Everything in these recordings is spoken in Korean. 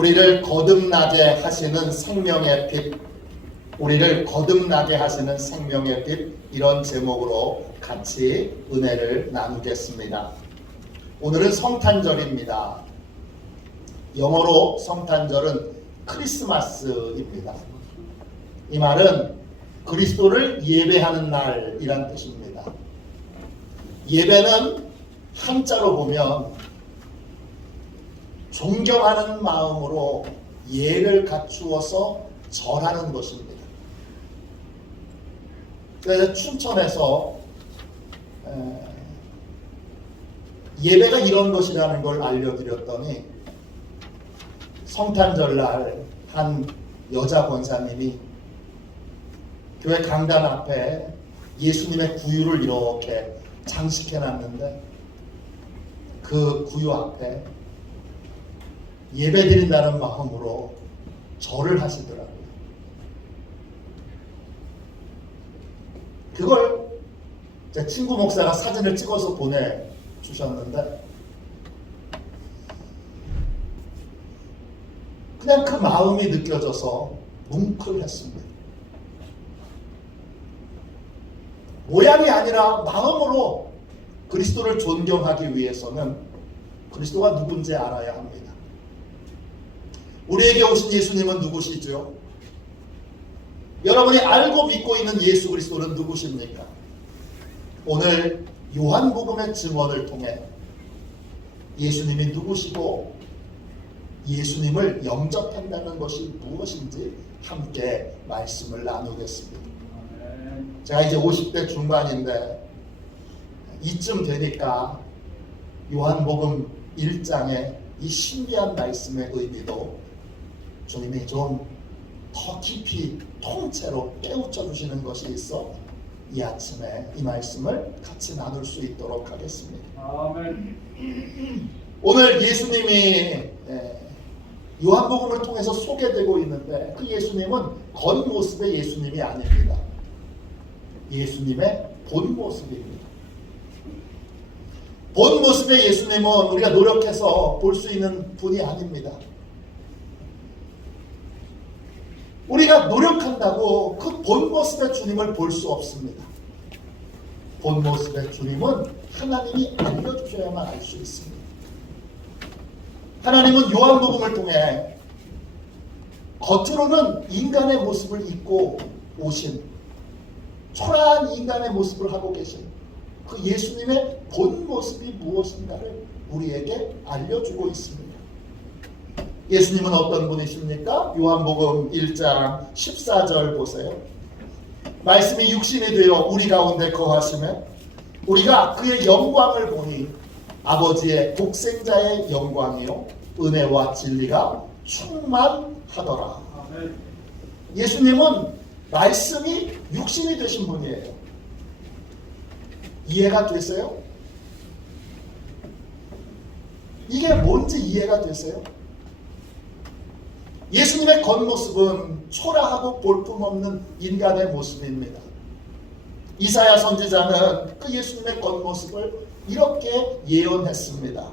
우리를 거듭나게 하시는 생명의 빛, 우리를 거듭나게 하시는 생명의 빛, 이런 제목으로 같이 은혜를 나누겠습니다. 오늘은 성탄절입니다. 영어로 성탄절은 크리스마스입니다. 이 말은 그리스도를 예배하는 날이란 뜻입니다. 예배는 한자로 보면 존경하는 마음으로 예를 갖추어서 절하는 것입니다. 그래서 춘천에서 예배가 이런 것이라는 걸 알려드렸더니 성탄절날 한 여자 권사님이 교회 강단 앞에 예수님의 구유를 이렇게 장식해놨는데 그 구유 앞에 예배드린다는 마음으로 절을 하시더라고요. 그걸 제 친구 목사가 사진을 찍어서 보내주셨는데 그냥 그 마음이 느껴져서 뭉클했습니다. 모양이 아니라 마음으로 그리스도를 존경하기 위해서는 그리스도가 누군지 알아야 합니다. 우리에게 오신 예수님은 누구시죠? 여러분이 알고 믿고 있는 예수 그리스도는 누구십니까? 오늘 요한복음의 증언을 통해 예수님이 누구시고 예수님을 영접한다는 것이 무엇인지 함께 말씀을 나누겠습니다. 제가 이제 50대 중반인데 이쯤 되니까 요한복음 1장의 이 신비한 말씀의 의미도 주님이 좀 더 깊이 통째로 깨우쳐 주시는 것이 있어 이 아침에 이 말씀을 같이 나눌 수 있도록 하겠습니다. 아멘. 오늘 예수님이 요한복음을 통해서 소개되고 있는데 그 예수님은 겉모습의 예수님이 아닙니다. 예수님의 본 모습입니다. 본 모습의 예수님은 우리가 노력해서 볼 수 있는 분이 아닙니다. 우리가 노력한다고 그 본 모습의 주님을 볼 수 없습니다. 본 모습의 주님은 하나님이 알려주셔야만 알 수 있습니다. 하나님은 요한복음을 통해 겉으로는 인간의 모습을 입고 오신 초라한 인간의 모습을 하고 계신 그 예수님의 본 모습이 무엇인가를 우리에게 알려주고 있습니다. 예수님은 어떤 분이십니까? 요한복음 1장 14절 보세요. 말씀이 육신이 되어 우리 가운데 거하시며 우리가 그의 영광을 보니 아버지의 독생자의 영광이요 은혜와 진리가 충만하더라. 예수님은 말씀이 육신이 되신 분이에요. 이해가 되세요? 이게 뭔지 이해가 되세요? 예수님의 겉모습은 초라하고 볼품없는 인간의 모습입니다. 이사야 선지자는 그 예수님의 겉모습을 이렇게 예언했습니다.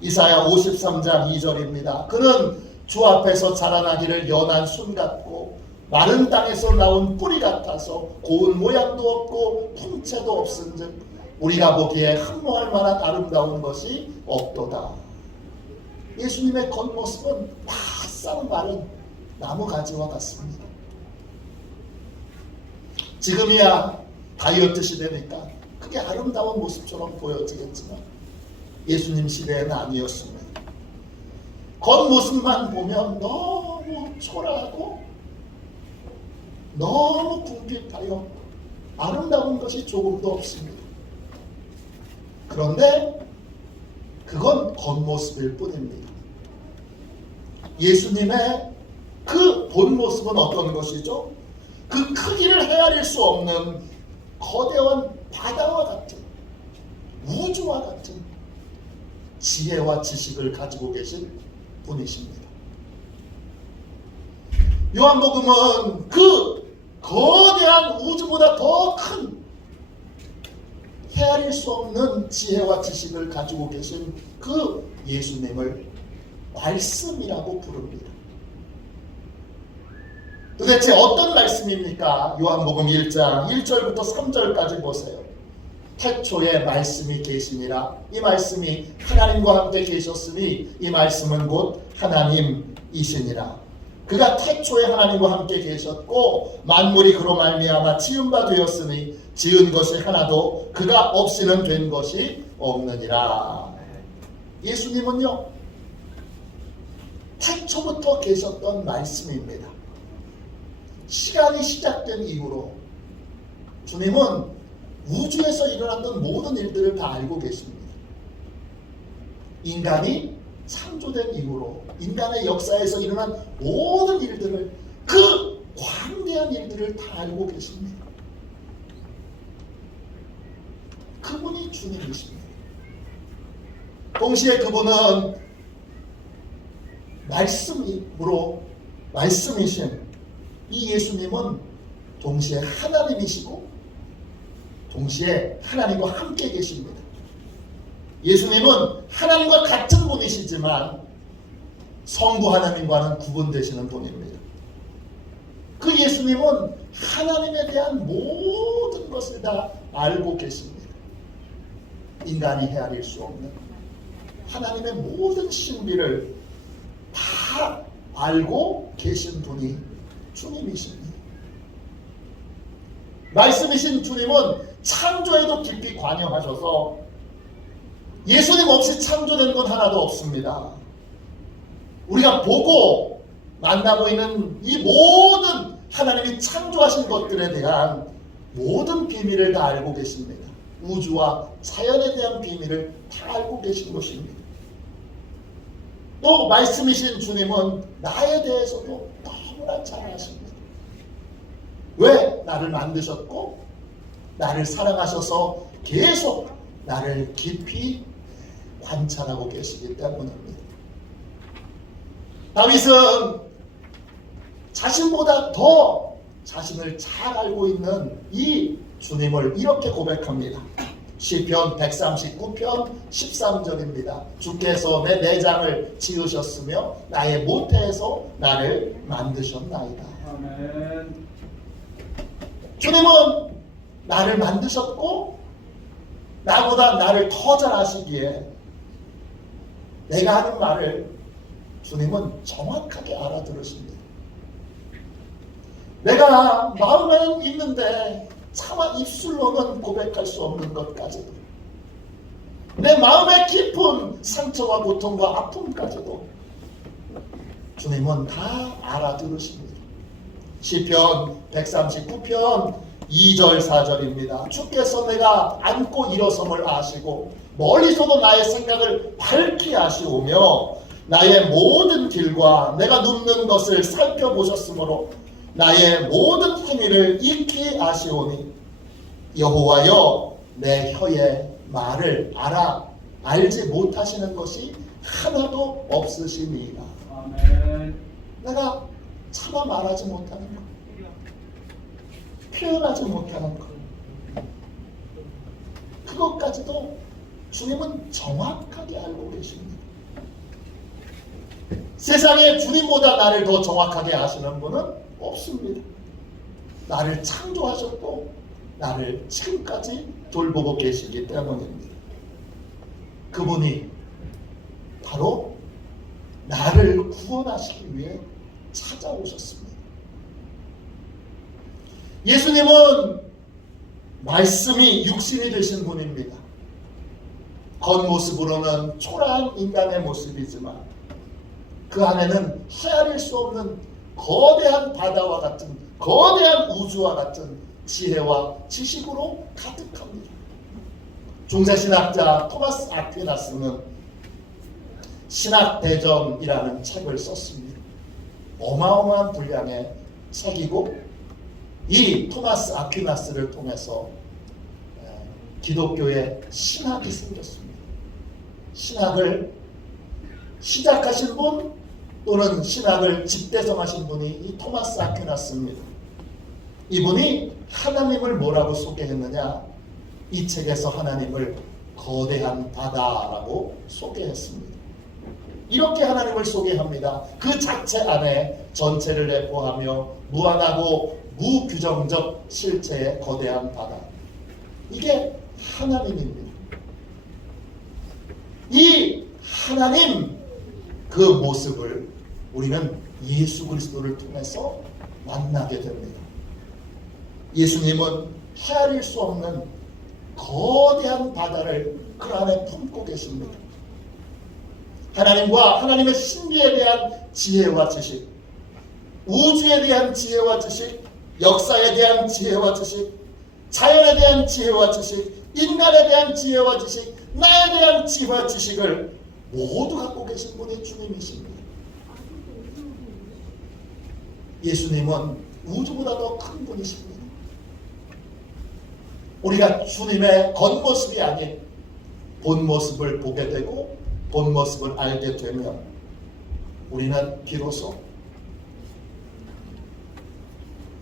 이사야 53장 2절입니다. 그는 주 앞에서 자라나기를 연한 순 같고 마른 땅에서 나온 뿌리 같아서 고운 모양도 없고 풍채도 없은즉 우리가 보기에 흠모할 만한 아름다운 것이 없도다. 예수님의 겉모습은 바싹 마른 나무가지와 같습니다. 지금이야 다이어트 시대니까 그게 아름다운 모습처럼 보여지겠지만 예수님 시대에는 아니었습니다. 겉모습만 보면 너무 초라하고 너무 궁핍하여 아름다운 것이 조금도 없습니다. 그런데 그건 겉모습일 뿐입니다. 예수님의 그 본 모습은 어떤 것이죠? 그 크기를 헤아릴 수 없는 거대한 바다와 같은 우주와 같은 지혜와 지식을 가지고 계신 분이십니다. 요한복음은 그 거대한 우주보다 더 큰 헤아릴 수 없는 지혜와 지식을 가지고 계신 그 예수님을 말씀이라고 부릅니다. 도대체 어떤 말씀입니까? 요한복음 1장 1절부터 3절까지 보세요. 태초에 말씀이 계시니라. 이 말씀이 하나님과 함께 계셨으니 이 말씀은 곧 하나님이시니라. 그가 태초에 하나님과 함께 계셨고 만물이 그로 말미암아 지은 바 되었으니 지은 것이 하나도 그가 없이는 된 것이 없느니라. 예수님은요, 태초부터 계셨던 말씀입니다. 시간이 시작된 이후로 주님은 우주에서 일어났던 모든 일들을 다 알고 계십니다. 인간이 창조된 이후로 인간의 역사에서 일어난 모든 일들을, 그 광대한 일들을 다 알고 계십니다. 그분이 주님이십니다. 동시에 그분은 말씀이신 이 예수님은 동시에 하나님이시고 동시에 하나님과 함께 계십니다. 예수님은 하나님과 같은 분이시지만 성부 하나님과는 구분되시는 분입니다. 그 예수님은 하나님에 대한 모든 것을 다 알고 계십니다. 인간이 헤아릴 수 없는 하나님의 모든 신비를 다 알고 계신 분이 주님이십니다. 말씀이신 주님은 창조에도 깊이 관여하셔서 예수님 없이 창조된 건 하나도 없습니다. 우리가 보고 만나고 있는 이 모든 하나님이 창조하신 것들에 대한 모든 비밀을 다 알고 계십니다. 우주와 자연에 대한 비밀을 다 알고 계신 것입니다. 또 말씀이신 주님은 나에 대해서도 너무나 잘 아십니다. 왜 나를 만드셨고 나를 사랑하셔서 계속 나를 깊이 관찰하고 계시기 때문입니다. 다윗은 자신보다 더 자신을 잘 알고 있는 이 주님을 이렇게 고백합니다. 시편 139편 13절입니다. 주께서 내 내장을 지으셨으며 나의 모태에서 나를 만드셨나이다. 아멘. 주님은 나를 만드셨고 나보다 나를 더 잘 아시기에 내가 하는 말을 주님은 정확하게 알아들으십니다. 내가 마음에는 있는데 차마 입술로는 고백할 수 없는 것까지도, 내 마음의 깊은 상처와 고통과 아픔까지도 주님은 다 알아들으십니다. 시편 139편 2절 4절입니다. 주께서 내가 앉고 일어섬을 아시고 멀리서도 나의 생각을 밝히 아시오며 나의 모든 길과 내가 눕는 것을 살펴보셨으므로 나의 모든 행위를 익히 아시오니 여호와여 내 혀의 말을 알지 못하시는 것이 하나도 없으시니이다. 아멘. 내가 차마 말하지 못하는 것, 표현하지 못하는 것, 그것까지도 주님은 정확하게 알고 계십니다. 세상에 주님보다 나를 더 정확하게 아시는 분은 없습니다. 나를 창조하셨고 나를 지금까지 돌보고 계시기 때문입니다. 그분이 바로 나를 구원하시기 위해 찾아오셨습니다. 예수님은 말씀이 육신이 되신 분입니다. 겉모습으로는 초라한 인간의 모습이지만 그 안에는 헤아릴 수 없는 거대한 바다와 같은, 거대한 우주와 같은 지혜와 지식으로 가득합니다. 중세신학자 토마스 아퀴나스는 신학대전이라는 책을 썼습니다. 어마어마한 분량의 책이고 이 토마스 아퀴나스를 통해서 기독교의 신학이 생겼습니다. 신학을 시작하신 분 또는 신학을 집대성하신 분이 이 토마스 아퀴나스입니다. 이분이 하나님을 뭐라고 소개했느냐? 이 책에서 하나님을 거대한 바다라고 소개했습니다. 이렇게 하나님을 소개합니다. 그 자체 안에 전체를 내포하며 무한하고 무규정적 실체의 거대한 바다. 이게 하나님입니다. 이 하나님 그 모습을 우리는 예수 그리스도를 통해서 만나게 됩니다. 예수님은 헤아릴 수 없는 거대한 바다를 그 안에 품고 계십니다. 하나님과 하나님의 신비에 대한 지혜와 지식, 우주에 대한 지혜와 지식, 역사에 대한 지혜와 지식, 자연에 대한 지혜와 지식, 인간에 대한 지혜와 지식, 나에 대한 지혜와 지식을 모두 갖고 계신 분이 주님이십니다. 예수님은 우주보다 더 큰 분이십니다. 우리가 주님의 겉모습이 아닌 본 모습을 보게 되고 본 모습을 알게 되면 우리는 비로소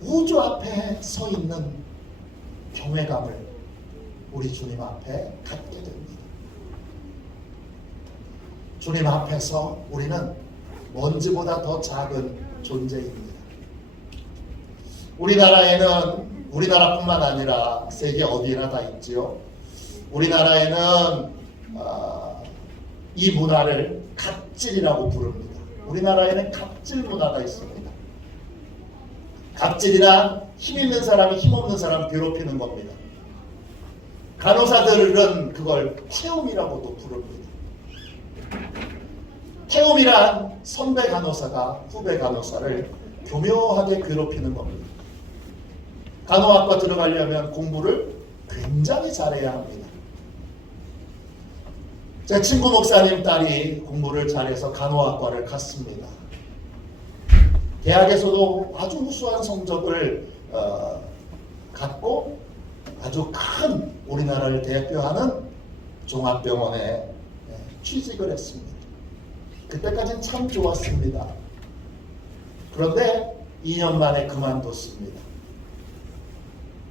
우주 앞에 서 있는 경외감을 우리 주님 앞에 갖게 됩니다. 주님 앞에서 우리는 먼지보다 더 작은 존재입니다. 우리나라뿐만 아니라 세계 어디나 다 있지요. 우리나라에는 이 문화를 갑질이라고 부릅니다. 우리나라에는 갑질 문화가 있습니다. 갑질이란 힘 있는 사람이 힘 없는 사람 괴롭히는 겁니다. 간호사들은 그걸 태움이라고도 부릅니다. 태움이란 선배 간호사가 후배 간호사를 교묘하게 괴롭히는 겁니다. 간호학과 들어가려면 공부를 굉장히 잘해야 합니다. 제 친구 목사님 딸이 공부를 잘해서 간호학과를 갔습니다. 대학에서도 아주 우수한 성적을 갖고 아주 큰 우리나라를 대표하는 종합병원에 취직을 했습니다. 그때까지는 참 좋았습니다. 그런데 2년 만에 그만뒀습니다.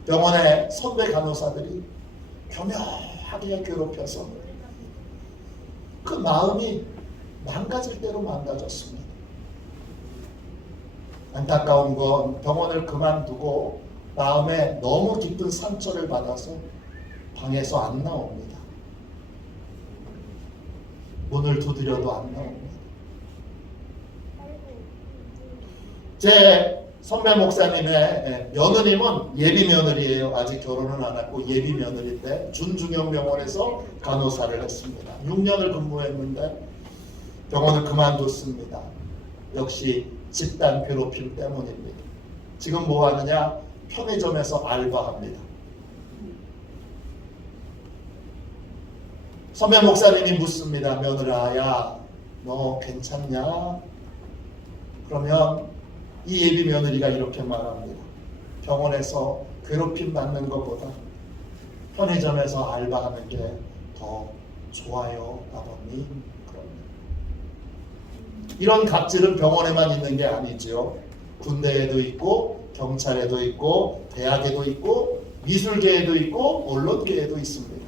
병원의 선배 간호사들이 교묘하게 괴롭혀서 그 마음이 망가질 대로 망가졌습니다. 안타까운 건 병원을 그만두고 마음에 너무 깊은 상처를 받아서 방에서 안 나옵니다. 문을 두드려도 안 나옵니다. 제 선배 목사님의 며느님은 예비 며느리예요. 아직 결혼은 안 했고 예비 며느리인데 준중형병원에서 간호사를 했습니다. 6년을 근무했는데 병원을 그만뒀습니다. 역시 집단 괴롭힘 때문입니다. 지금 뭐 하느냐? 편의점에서 알바합니다. 선배 목사님이 묻습니다. 며느라, 야, 너 괜찮냐? 그러면 이 예비 며느리가 이렇게 말합니다. 병원에서 괴롭힘 받는 것보다 편의점에서 알바하는 게 더 좋아요, 아버님. 그럽니다. 이런 갑질은 병원에만 있는 게 아니죠. 군대에도 있고 경찰에도 있고 대학에도 있고 미술계에도 있고 언론계에도 있습니다.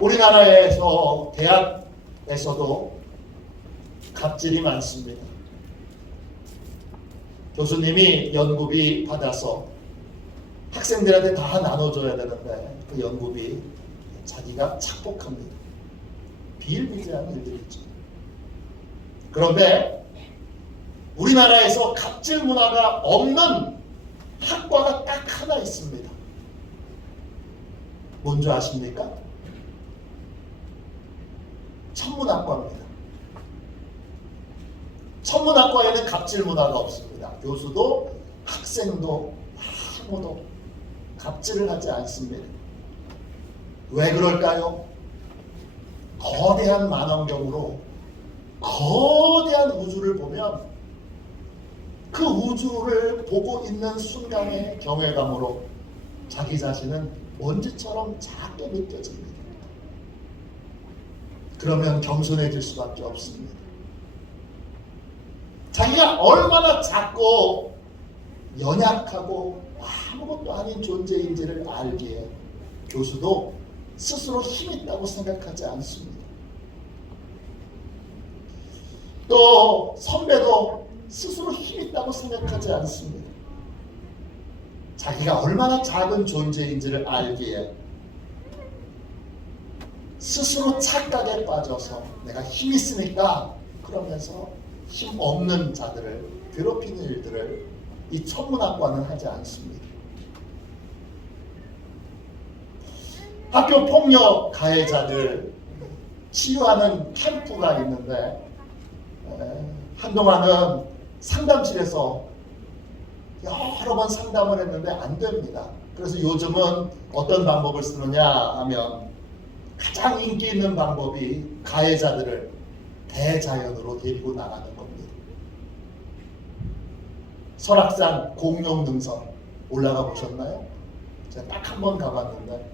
우리나라에서 대학에서도 갑질이 많습니다. 교수님이 연구비 받아서 학생들한테 다 나눠줘야 되는데 그 연구비 자기가 착복합니다. 비일비재한 일들이죠. 그런데 우리나라에서 갑질 문화가 없는 학과가 딱 하나 있습니다. 뭔지 아십니까? 천문학과입니다. 천문학과에는 갑질 문화가 없습니다. 교수도 학생도 아무도 갑질을 하지 않습니다. 왜 그럴까요? 거대한 만원경으로 거대한 우주를 보면 그 우주를 보고 있는 순간의 경외감으로 자기 자신은 먼지처럼 작게 느껴집니다. 그러면 겸손해질 수밖에 없습니다. 자기가 얼마나 작고 연약하고 아무것도 아닌 존재인지를 알기에 교수도 스스로 힘있다고 생각하지 않습니다. 또 선배도 스스로 힘 있다고 생각하지 않습니다. 자기가 얼마나 작은 존재인지를 알기에 스스로 착각에 빠져서 내가 힘 있으니까 그러면서 힘 없는 자들을 괴롭히는 일들을 이 천문학과는 하지 않습니다. 학교 폭력 가해자들 치유하는 캠프가 있는데 한동안은 상담실에서 여러 번 상담을 했는데 안 됩니다. 그래서 요즘은 어떤 방법을 쓰느냐 하면 가장 인기 있는 방법이 가해자들을 대자연으로 데리고 나가는 겁니다. 설악산 공룡능선 올라가 보셨나요? 제가 딱 한 번 가봤는데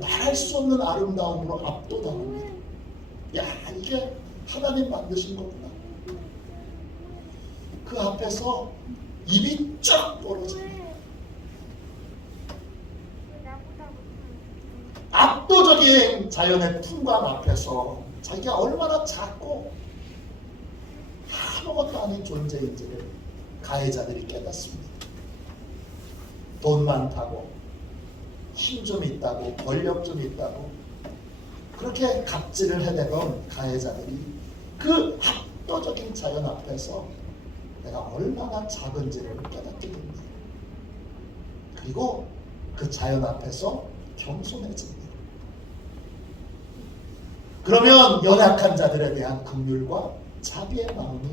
말할 수 없는 아름다움으로 압도당합니다. 야, 이게 하나님 만드신 거구나. 그 앞에서 입이 쫙 벌어집니다. 압도적인 자연의 풍광 앞에서 자기가 얼마나 작고 아무것도 아닌 존재인지를 가해자들이 깨닫습니다. 돈 많다고, 힘 좀 있다고, 권력 좀 있다고 그렇게 갑질을 해대던 가해자들이 그 압도적인 자연 앞에서 내가 얼마나 작은지를 깨닫게 됩니다. 그리고 그 자연 앞에서 겸손해집니다. 그러면 연약한 자들에 대한 긍휼과 자비의 마음이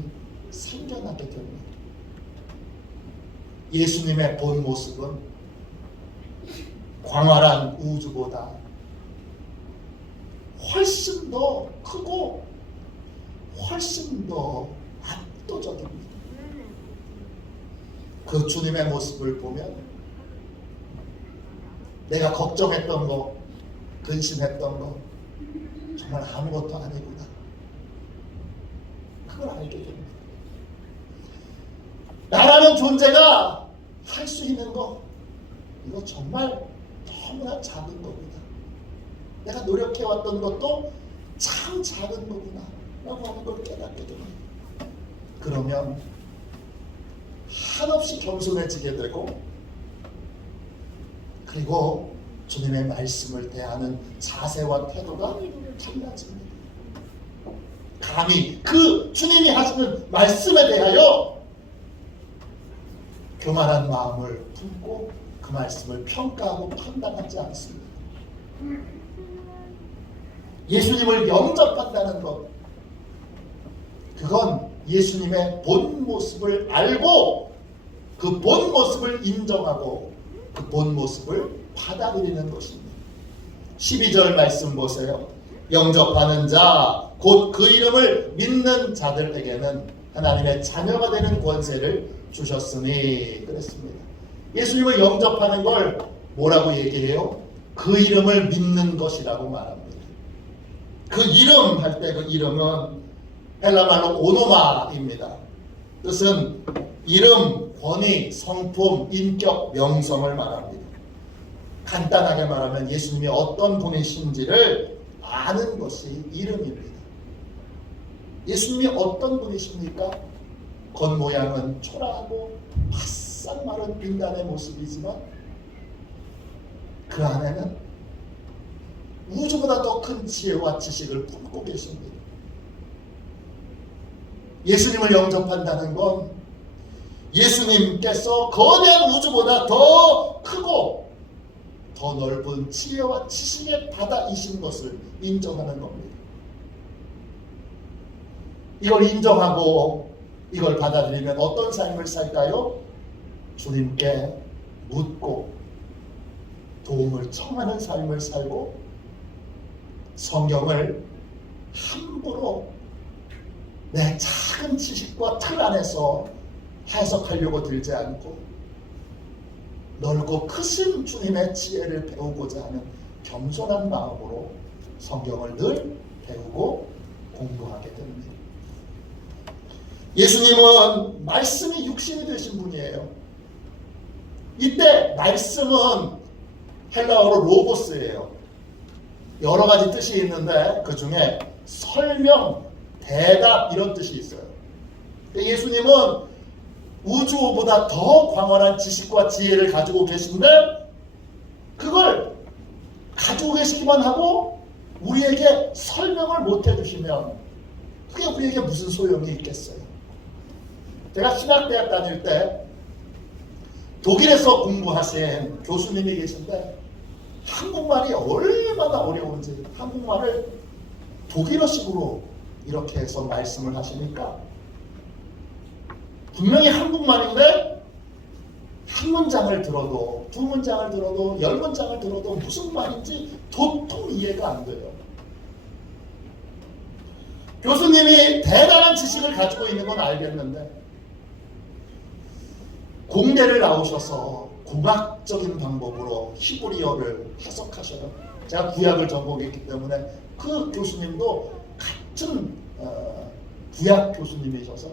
생겨나게 됩니다. 예수님의 본 모습은 광활한 우주보다 훨씬 더 크고 훨씬 더 압도적입니다. 그 주님의 모습을 보면 내가 걱정했던 거, 근심했던 거 정말 아무것도 아니구나. 그걸 알게 됩니다. 나라는 존재가 할 수 있는 거 이거 정말 너무나 작은 겁니다. 내가 노력해왔던 것도 참 작은 거구나 라고 하는 걸 깨닫게 됩니다. 그러면 한없이 겸손해지게 되고 그리고 주님의 말씀을 대하는 자세와 태도가 달라집니다. 감히 그 주님이 하시는 말씀에 대하여 교만한 마음을 품고 그 말씀을 평가하고 판단하지 않습니다. 예수님을 영접한다는 것, 그건 예수님의 본 모습을 알고 그 본 모습을 인정하고 그 본 모습을 받아들이는 것입니다. 12절 말씀 보세요. 영접하는 자 곧 그 이름을 믿는 자들에게는 하나님의 자녀가 되는 권세를 주셨으니 그랬습니다. 예수님을 영접하는 걸 뭐라고 얘기해요? 그 이름을 믿는 것이라고 말합니다. 그 이름 할 때 그 이름은 헬라말로 오노마입니다. 뜻은 이름, 권위, 성품, 인격, 명성을 말합니다. 간단하게 말하면 예수님이 어떤 분이신지를 아는 것이 이름입니다. 예수님이 어떤 분이십니까? 겉모양은 초라하고 바싹 마른 인간의 모습이지만 그 안에는 우주보다 더 큰 지혜와 지식을 품고 계십니다. 예수님을 영접한다는 건 예수님께서 거대한 우주보다 더 크고 더 넓은 지혜와 지식의 바다이신 것을 인정하는 겁니다. 이걸 인정하고 이걸 받아들이면 어떤 삶을 살까요? 주님께 묻고 도움을 청하는 삶을 살고 성경을 함부로 내 작은 지식과 틀 안에서 해석하려고 들지 않고 넓고 크신 주님의 지혜를 배우고자 하는 겸손한 마음으로 성경을 늘 배우고 공부하게 됩니다. 예수님은 말씀이 육신이 되신 분이에요. 이때 말씀은 헬라어로 로고스예요. 여러 가지 뜻이 있는데 그 중에 설명, 대답 이런 뜻이 있어요. 예수님은 우주보다 더 광활한 지식과 지혜를 가지고 계신데 그걸 가지고 계시기만 하고 우리에게 설명을 못 해주시면 그게 우리에게 무슨 소용이 있겠어요. 제가 신학대학 다닐 때 독일에서 공부하신 교수님이 계신데 한국말이 얼마나 어려운지 한국말을 독일어식으로 이렇게 해서 말씀을 하시니까 분명히 한국말인데 한 문장을 들어도 두 문장을 들어도 10문장을 들어도 무슨 말인지 도통 이해가 안 돼요. 교수님이 대단한 지식을 가지고 있는 건 알겠는데 공대를 나오셔서 공학적인 방법으로 히브리어를 해석하셔요. 제가 구약을 전공했기 때문에 그 교수님도 같은 구약 교수님이셔서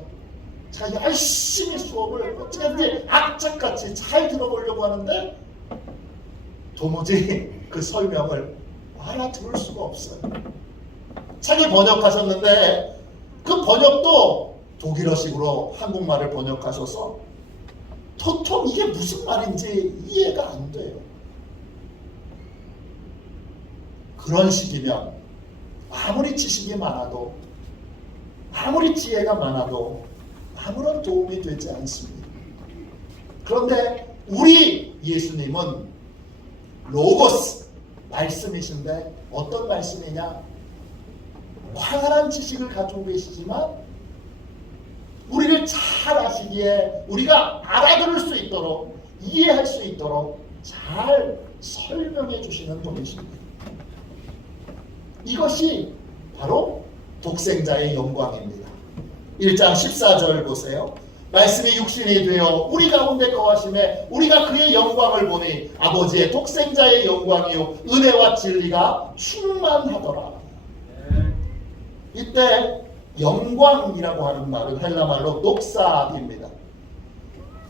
제가 열심히 수업을 어떻게든지 악착같이 잘 들어보려고 하는데 도무지 그 설명을 알아들을 수가 없어요. 책을 번역하셨는데 그 번역도 독일어식으로 한국말을 번역하셔서 도통 이게 무슨 말인지 이해가 안 돼요. 그런 식이면 아무리 지식이 많아도 아무리 지혜가 많아도 아무런 도움이 되지 않습니다. 그런데 우리 예수님은 로고스 말씀이신데 어떤 말씀이냐? 광활한 지식을 가지고 계시지만 우리를 잘 아시기에 우리가 알아들을 수 있도록 이해할 수 있도록 잘 설명해 주시는 분이십니다. 이것이 바로 독생자의 영광입니다. 1장 14절 보세요. 말씀이 육신이 되어 우리 가운데 거하심에 우리가 그의 영광을 보니 아버지의 독생자의 영광이요 은혜와 진리가 충만하더라. 이때 영광이라고 하는 말은 헬라말로 녹사입니다.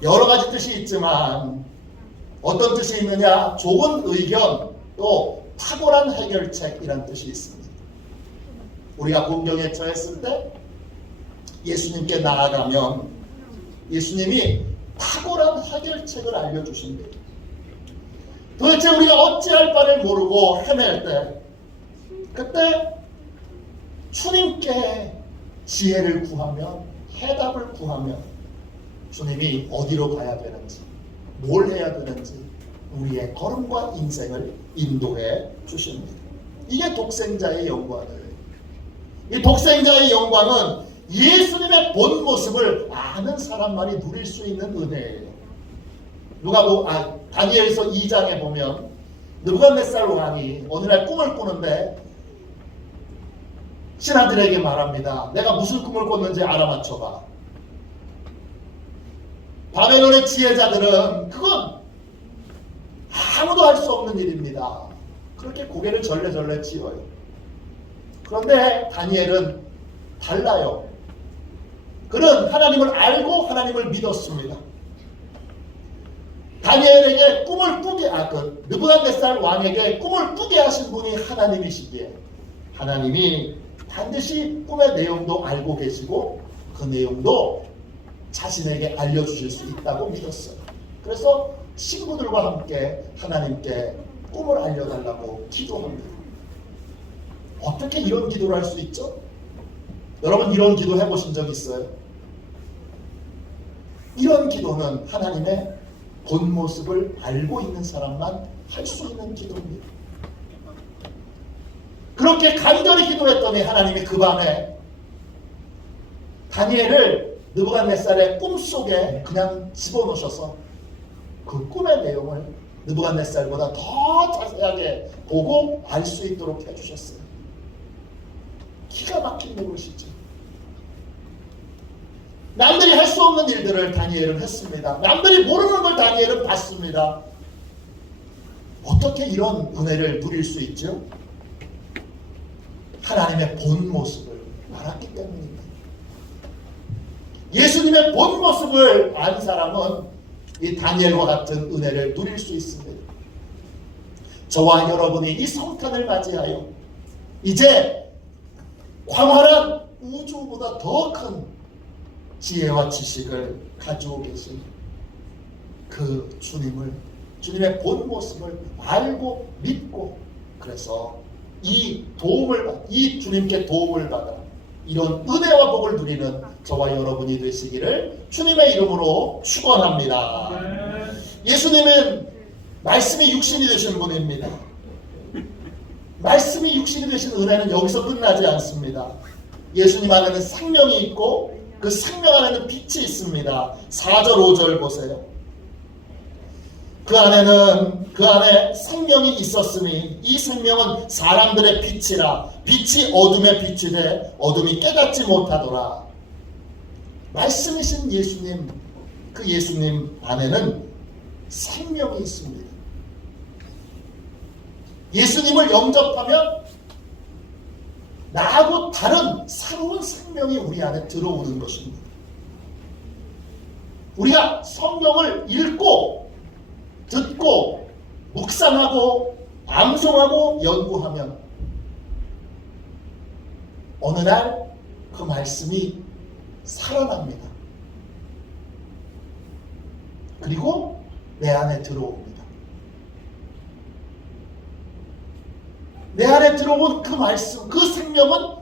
여러 가지 뜻이 있지만 어떤 뜻이 있느냐? 좋은 의견 또 탁월한 해결책이라는 뜻이 있습니다. 우리가 공경에 처했을 때 예수님께 나아가면 예수님이 탁월한 해결책을 알려주십니다. 도대체 우리가 어찌할 바를 모르고 헤맬 때 그때 주님께 지혜를 구하면 해답을 구하면 주님이 어디로 가야 되는지 뭘 해야 되는지 우리의 걸음과 인생을 인도해 주십니다. 이게 독생자의 영광이에요. 이 독생자의 영광은 예수님의 본 모습을 아는 사람만이 누릴 수 있는 은혜예요. 다니엘서 2장에 보면 느부갓네살 왕이 어느 날 꿈을 꾸는데 신하들에게 말합니다. 내가 무슨 꿈을 꿨는지 알아맞혀봐. 바벨론의 지혜자들은 그건 아무도 할 수 없는 일입니다. 그렇게 고개를 절레절레 치워요. 그런데 다니엘은 달라요. 그는 하나님을 알고 하나님을 믿었습니다. 다니엘에게 느부갓네살 왕에게 꿈을 꾸게 하신 분이 하나님이시기에 하나님이 반드시 꿈의 내용도 알고 계시고 그 내용도 자신에게 알려주실 수 있다고 믿었어요. 그래서 친구들과 함께 하나님께 꿈을 알려달라고 기도합니다. 어떻게 이런 기도를 할 수 있죠? 여러분 이런 기도 해보신 적 있어요? 이런 기도는 하나님의 본 모습을 알고 있는 사람만 할 수 있는 기도입니다. 그렇게 간절히 기도했더니 하나님이 그 밤에 다니엘을 느부갓네살의 꿈속에 그냥 집어넣으셔서 그 꿈의 내용을 느부갓네살보다 더 자세하게 보고 알 수 있도록 해주셨어요. 기가 막힌 노릇이죠. 남들이 할 수 없는 일들을 다니엘은 했습니다. 남들이 모르는 걸 다니엘은 봤습니다. 어떻게 이런 은혜를 누릴 수 있죠? 하나님의 본 모습을 알았기 때문입니다. 예수님의 본 모습을 안 사람은 이 다니엘과 같은 은혜를 누릴 수 있습니다. 저와 여러분이 이 성탄을 맞이하여 이제 광활한 우주보다 더 큰 지혜와 지식을 가지고 계신 그 주님의 본 모습을 알고 믿고, 그래서 이 주님께 도움을 받아 이런 은혜와 복을 누리는 저와 여러분이 되시기를 주님의 이름으로 축원합니다. 예수님은 말씀이 육신이 되신 분입니다. 말씀이 육신이 되신 은혜는 여기서 끝나지 않습니다. 예수님 안에는 생명이 있고 그 생명 안에는 빛이 있습니다. 4절 5절 보세요. 그 안에 생명이 있었으니 이 생명은 사람들의 빛이라. 빛이 어둠의 빛이 돼 어둠이 깨닫지 못하더라. 말씀이신 예수님, 그 예수님 안에는 생명이 있습니다. 예수님을 영접하면 나하고 다른 새로운 생명이 우리 안에 들어오는 것입니다. 우리가 성경을 읽고 듣고 묵상하고 암송하고 연구하면 어느 날 그 말씀이 살아납니다. 그리고 내 안에 들어옵니다. 내 안에 들어온 그 말씀, 그 생명은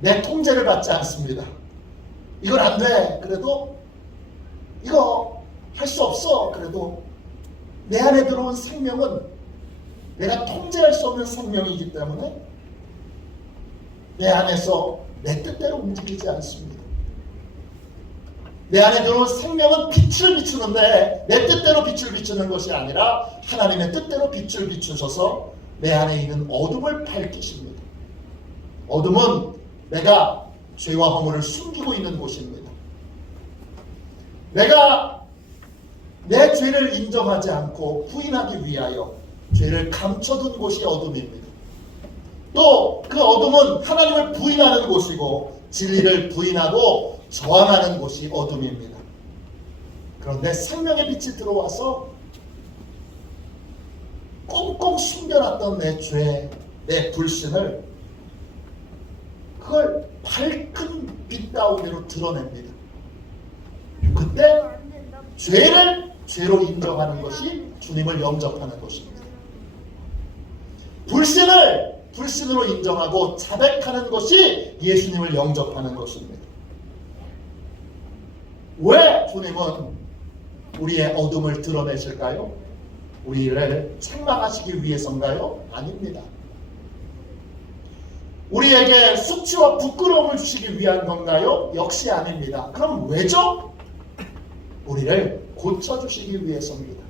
내 통제를 받지 않습니다. 이건 안 돼. 그래도 이거 할 수 없어. 그래도 내 안에 들어온 생명은 내가 통제할 수 없는 생명이기 때문에 내 안에서 내 뜻대로 움직이지 않습니다. 내 안에 들어온 생명은 빛을 비추는데 내 뜻대로 빛을 비추는 것이 아니라 하나님의 뜻대로 빛을 비추셔서 내 안에 있는 어둠을 밝히십니다. 어둠은 내가 죄와 허물을 숨기고 있는 곳입니다. 내가 내 죄를 인정하지 않고 부인하기 위하여 죄를 감춰둔 곳이 어둠입니다. 또 그 어둠은 하나님을 부인하는 곳이고 진리를 부인하고 저항하는 곳이 어둠입니다. 그런데 생명의 빛이 들어와서 꽁꽁 숨겨놨던 내 죄, 내 불신을 그걸 밝은 빛 가운데로 드러냅니다. 그때 죄를 죄로 인정하는 것이 주님을 영접하는 것입니다. 불신을 불신으로 인정하고 자백하는 것이 예수님을 영접하는 것입니다. 왜 주님은 우리의 어둠을 드러내실까요? 우리를 책망하시기 위해서인가요? 아닙니다. 우리에게 수치와 부끄러움을 주시기 위한 건가요? 역시 아닙니다. 그럼 왜죠? 우리를 고쳐주시기 위해서입니다.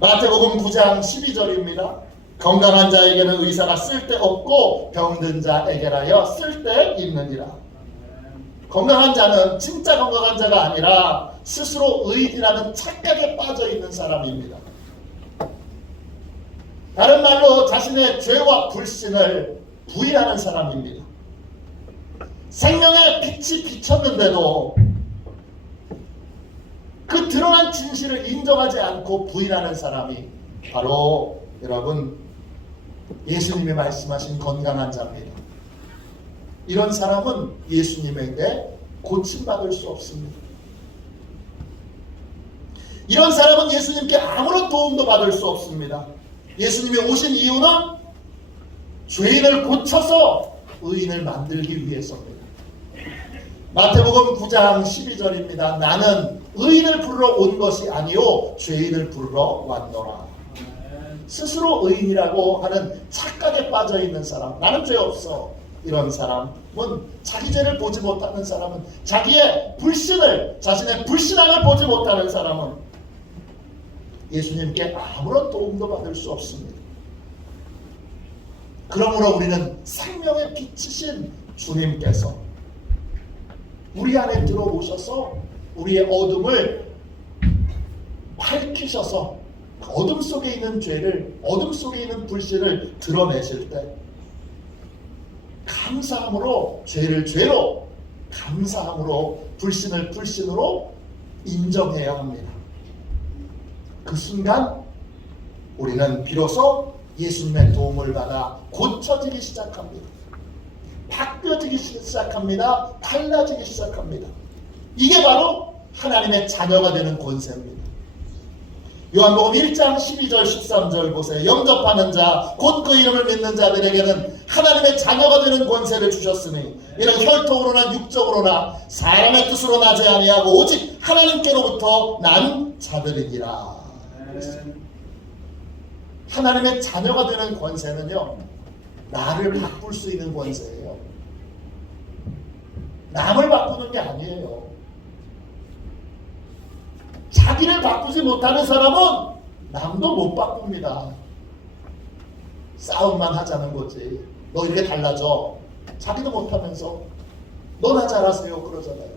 마태복음 9장 12절입니다. 건강한 자에게는 의사가 쓸데없고 병든 자에게라여 쓸데있느니라. 건강한 자는 진짜 건강한 자가 아니라 스스로 의인이라는 착각에 빠져있는 사람입니다. 다른 말로 자신의 죄와 불신을 부인하는 사람입니다. 생명의 빛이 비쳤는데도 그 드러난 진실을 인정하지 않고 부인하는 사람이 바로 여러분 예수님이 말씀하신 건강한 자입니다. 이런 사람은 예수님에게 고침받을 수 없습니다. 이런 사람은 예수님께 아무런 도움도 받을 수 없습니다. 예수님이 오신 이유는 죄인을 고쳐서 의인을 만들기 위해서입니다. 마태복음 9장 12절입니다. 나는 의인을 부르러 온 것이 아니요 죄인을 부르러 왔노라. 스스로 의인이라고 하는 착각에 빠져있는 사람, 나는 죄 없어, 이런 사람은 자기 죄를 보지 못하는 사람은 자기의 불신을, 자신의 불신앙을 보지 못하는 사람은 예수님께 아무런 도움도 받을 수 없습니다. 그러므로 우리는 생명의 빛이신 주님께서 우리 안에 들어오셔서 우리의 어둠을 밝히셔서 어둠 속에 있는 죄를, 어둠 속에 있는 불신을 드러내실 때 감사함으로 죄를 죄로, 감사함으로 불신을 불신으로 인정해야 합니다. 그 순간 우리는 비로소 예수님의 도움을 받아 고쳐지기 시작합니다. 바뀌어지기 시작합니다. 달라지기 시작합니다. 이게 바로 하나님의 자녀가 되는 권세입니다. 요한복음 1장 12절 13절 보세요. 영접하는 자 곧 그 이름을 믿는 자들에게는 하나님의 자녀가 되는 권세를 주셨으니 이는 혈통으로나 육적으로나 사람의 뜻으로 나지 아니하고 오직 하나님께로부터 난 자들이니라. 하나님의 자녀가 되는 권세는요, 나를 바꿀 수 있는 권세예요. 남을 바꾸는 게 아니에요. 자기를 바꾸지 못하는 사람은 남도 못 바꿉니다. 싸움만 하자는 거지. 너 이렇게 달라져. 자기도 못하면서 너나 잘하세요 그러잖아요.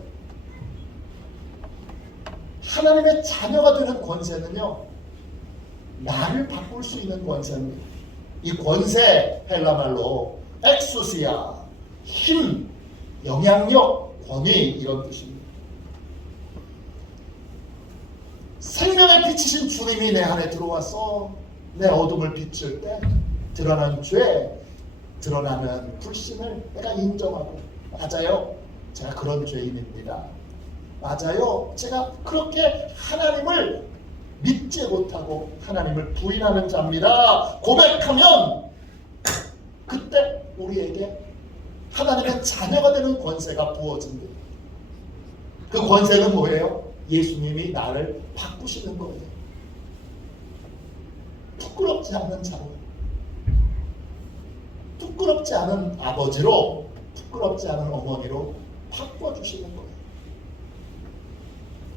하나님의 자녀가 되는 권세는요, 나를 바꿀 수 있는 권세입니다. 이 권세 헬라말로 엑수시아, 힘, 영향력, 권위 이런 뜻입니다. 생명의 빛이신 주님이 내 안에 들어와서 내 어둠을 비출 때 드러난 죄, 드러나는 불신을 내가 인정하고, 맞아요, 제가 그런 죄인입니다. 맞아요, 제가 그렇게 하나님을 믿지 못하고 하나님을 부인하는 자입니다. 고백하면 그때 우리에게 하나님의 자녀가 되는 권세가 부어집니다. 그 권세는 뭐예요? 예수님이 나를 바꾸시는 거예요. 부끄럽지 않은 자로, 부끄럽지 않은 아버지로, 부끄럽지 않은 어머니로 바꿔주시는 거예요.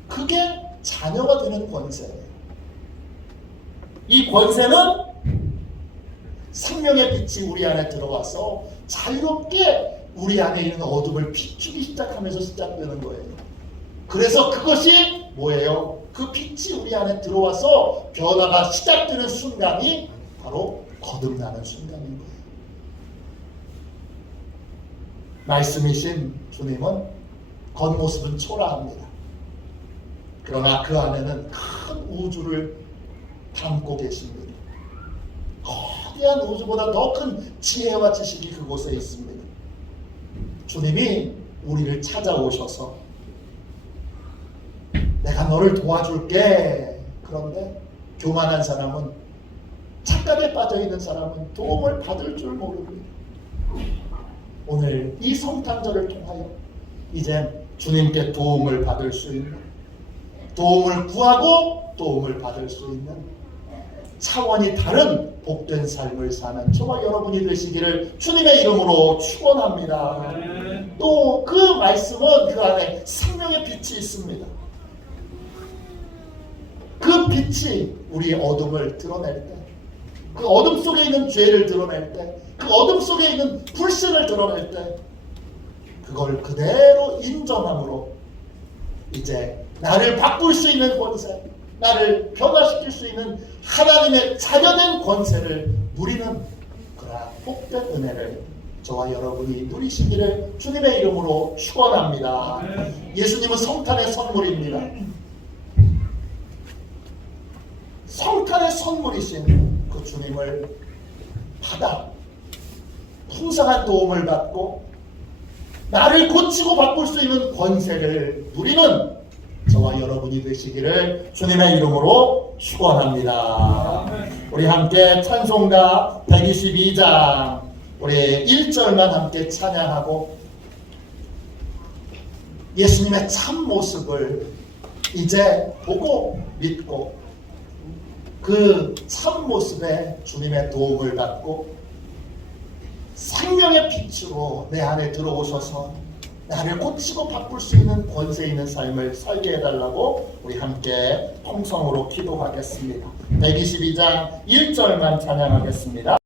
그게 자녀가 되는 권세예요. 이 권세는 생명의 빛이 우리 안에 들어와서 자유롭게 우리 안에 있는 어둠을 비추기 시작하면서 시작되는 거예요. 그래서 그것이 뭐예요? 그 빛이 우리 안에 들어와서 변화가 시작되는 순간이 바로 거듭나는 순간인 거예요. 말씀이신 주님은 겉모습은 초라합니다. 그러나 그 안에는 큰 우주를 담고 계십니다. 거대한 우주보다 더 큰 지혜와 지식이 그곳에 있습니다. 주님이 우리를 찾아오셔서 내가 너를 도와줄게. 그런데 교만한 사람은, 착각에 빠져있는 사람은 도움을 받을 줄 모릅니다. 오늘 이 성탄절을 통하여 이제 주님께 도움을 받을 수 있는, 도움을 구하고 도움을 받을 수 있는 차원이 다른 복된 삶을 사는 저와 여러분이 되시기를 주님의 이름으로 축원합니다. 또 그 말씀은 그 안에 생명의 빛이 있습니다. 그 빛이 우리의 어둠을 드러낼 때, 그 어둠 속에 있는 죄를 드러낼 때, 그 어둠 속에 있는 불신을 드러낼 때, 그걸 그대로 인정함으로 이제 나를 바꿀 수 있는 권세, 나를 변화시킬 수 있는 하나님의 자녀된 권세를 누리는 그러한 복된 은혜를 저와 여러분이 누리시기를 주님의 이름으로 축원합니다. 예수님은 성탄의 선물입니다. 성탄의 선물이신 그 주님을 받아 풍성한 도움을 받고 나를 고치고 바꿀 수 있는 권세를 누리는 저와 여러분이 되시기를 주님의 이름으로 축원합니다. 우리 함께 찬송가 122장 우리 1절만 함께 찬양하고 예수님의 참 모습을 이제 보고 믿고 그 참 모습에 주님의 도움을 받고 생명의 빛으로 내 안에 들어오셔서 나를 고치고 바꿀 수 있는 권세 있는 삶을 살게 해달라고 우리 함께 통성으로 기도하겠습니다. 122장 1절만 찬양하겠습니다.